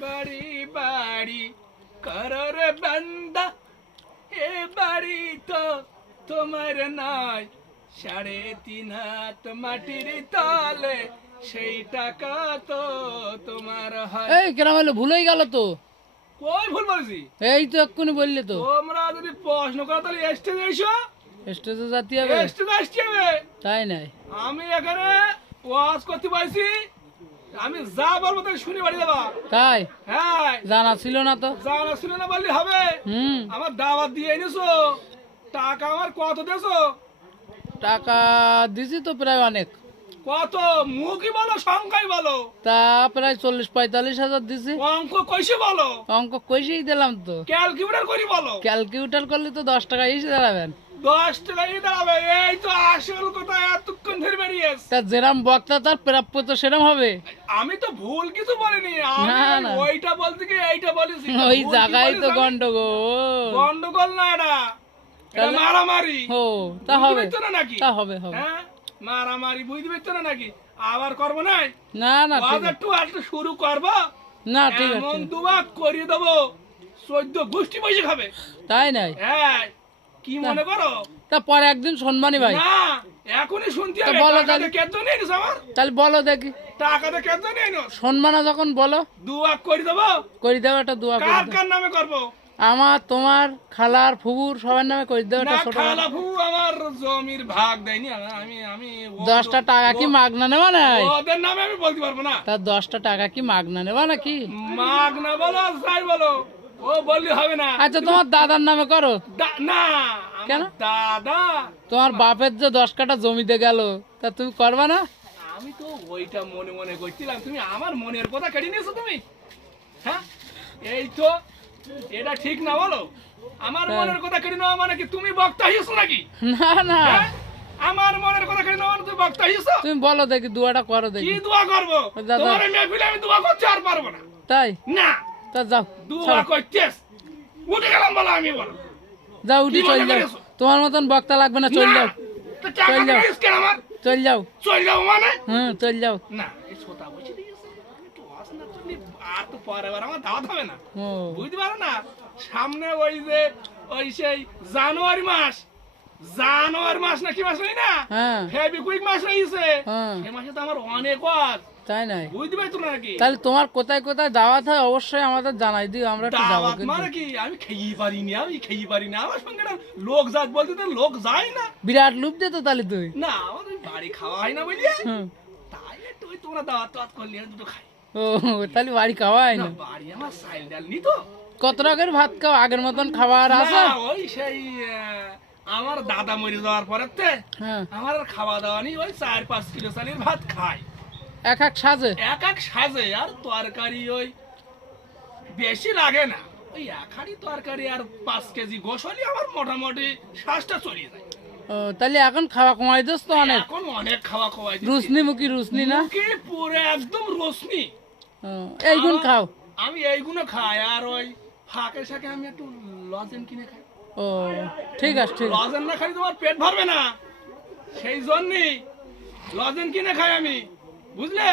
বাড়ি বাড়ি করর বান্দা, এ বাড়ি তো তোমার নয়, 3.5 হাত মাটির তলে সেই টাকা তো তোমার হয়। এই কেরাম হলো ভুল হয়ে গেল তো। কই ভুল বলছি? এই তো এক্ষুনি বললে তো। তোমরা যদি প্রশ্ন করো তাহলে স্টেজে এসো, স্টেজে যেতে হবে। স্টেজে আসতে হবে। তাই নাই? আমি এখানে ওয়াজ করতে পারছি, আমি যা বলবো তাই শুনে বাড়ি যাবা। তাই হ্যাঁ, জানা ছিল না তো। জানা ছিল না বললে হবে? আমার দাওয়াত দিয়ে এনেছো, টাকা আমার কত দেছো? টাকা দিছি তো প্রায় অনেক। কত? মুখই বলো, সংখ্যাই বলো। তা প্রায় 40-45 হাজার দিছি। অঙ্ক কইছে বলো, অঙ্ক কইসেই দিলাম তো। ক্যালকুলেটর করি বলো। ক্যালকুলেটর করলে তো 10 টাকা এসে দাঁড়াবেন। 10 টাকা দিয়ে দাঁড়াবে, এই তো আসল কথা এতক্ষণ ধরে বেরিয়েছ। তা যেরাম বক্তা তার প্রাপ্য তো সেরম হবে। আমি তো ভুল কিছু বলিনি, না, আমি না। ওইটা বলতে কি এইটা বলেছি। ওই ভুল কি জায়গায় বলিস তো আমি? গন্ডগোল। গন্ডগোল না, এটা এটা তাহলে? মারামারি। ও তা বুঝতে হবে, পারছো না নাকি? তা হবে হবে। হ্যাঁ, মারামারি বুঝতে পারছো না নাকি? আবার করবো নাই? না না ঠিক আছে। একটু একটু শুরু করবো, না ঠিক আছে, এমন ঠিক আছে। দুবাক করিয়ে দেবো 14 গোষ্ঠী পয়সা খাবে। তাই নাই? হ্যাঁ, কি মনে করো? তা পরে একদিন শুনবানি ভাই। না, এখনই শুনতে তা হবে। বলো টাকা তাহলে। দিয়ে কেন নিয়ে নিস আমার? তাহলে বলো দেখি। টাকা দিয়ে কেন নিয়ে নিস? শুনবানা যখন বলো, দুবাক করে দেবো। করে দেবো একটা দোয়া করে কার দাও। কার নামে করবো? আমার তোমার খালার ফুবুর সবার নামে করে দেবো না, একটা ছোট। খালাফু আমার জমির ভাগ দেয়নি। আমি আমি 10টা টাকা কি মাগনা নেবা নাই? ওদের নামে আমি বলতে পারবো না। তা 10টা টাকা কি মাগনা নেবা নাকি? মাগ না বলো আর যাই বলো, ও বললে হবে না। আচ্ছা তোমার দাদার নামে করো। না, কেন? আমার দাদা, তোমার বাপের যে 10 কাঠা জমিতে গেল, তা তুমি করবা না? আমি তো ওইটা মনে মনে করছিলাম, তুমি আমার মনের কথা কেড়ে নিয়েছো তুমি। হ্যাঁ, এই তো এটা ঠিক না বলো? আমার হ্যাঁ। মনের কথা কেড়ে নেওয়া মানে কি তুমি বক্তা হিসো নাকি? না না, হ্যাঁ? আমার মনের কথা কেড়ে নেওয়া মানে তুমি বক্তা হিসো? তুমি বলো দেখি, দুয়াটা করো কি দেখি। দোয়া করবো? দাদা। তোমার মেহফিলে আমি দোয়া করতে আর পারবো না। তাই? না, তা যাও দোয়া করতেস উঠে গেলাম বলো, আমি বলো যাও, উঠি কি চল মনে যাও। করেছো? তোমার মতন বক্তা লাগবে না, চল না, যাও। তো টাকা চল যাও। দিস কেন আমার? চল যাও। চল যাও মানে? চল যাও। না, এই ছোটা বসে দিয়েছে, আমি একটু ওয়াজ না করলে আর তো পরে আবার আমার দাওয়াত হবে না। ও বুঝতে পারো না? সামনে ওই যে ওই সেই জানুয়ারি মাস, জানুয়ারি মাস না কি মাস নেই না, হ্যাঁ ফেব্রুয়ারি মাস রয়েছে, হ্যাঁ। সেই মাসে তো আমার অনেক ওয়াজ। তাই নাই? বুঝতে পারছো না নাকি? তাহলে তোমার কোথায় কোথায় দাওয়াত হয় অবশ্যই আমাদের জানাই দিও, আমরা একটু যাবো দাওয়াত কিন্তু। মানে কি? আমি খেয়ে পারিনি, আমি খেয়ে পারিনি। আমার সঙ্গে না লোক যাত বলতে তো লোক যায় না। বিরাট লুপ দে তো তাহলে তুই। না, আমাদের বাড়ি খাওয়া হয় না বুঝলি। হুম। তাই একটু ওই তোমরা দাওয়াত টাওয়াত করলে আর দুটো খাই। ও তাহলে বাড়ি খাওয়াই না, না? বাড়ি আমার চাইল ডাল নি তো। কত রকমের ভাত খাও? আগের মতন খাবার আছে? না, ওই সেই আমার দাদা মরে যাওয়ার পরে হ্যাঁ, আমার আর খাওয়া দাওয়া নেই। ওই 4-5 কিলো চালের ভাত খাই, এক এক সাজে। এক এক সাজে। আর তরকারি ওই বেশি লাগে না, ওই এক হাঁড়ি তরকারি আর 5 কেজি গোশ হলে আমার মোটামুটি শ্বাসটা চলে যায়। ও তাহলে এখন খাওয়া কমাই দিস তো অনেক। এখন অনেক খাওয়া খাওয়াই দিচ্ছি। রুসনি মুখি রুসনি না? মুখে পুরো একদম রোশনি। ও, এইগুন খাও। আমি এইগুলো খাই, আর ওই ফাঁকে শাকে আমি একটু লজেন কিনে খাই। ও ঠিক আছে, ঠিক আছে। লজেন না খাই তোমার পেট ভরবে না, সেই জন্যই লজেন কিনে খাই আমি, বুঝলে?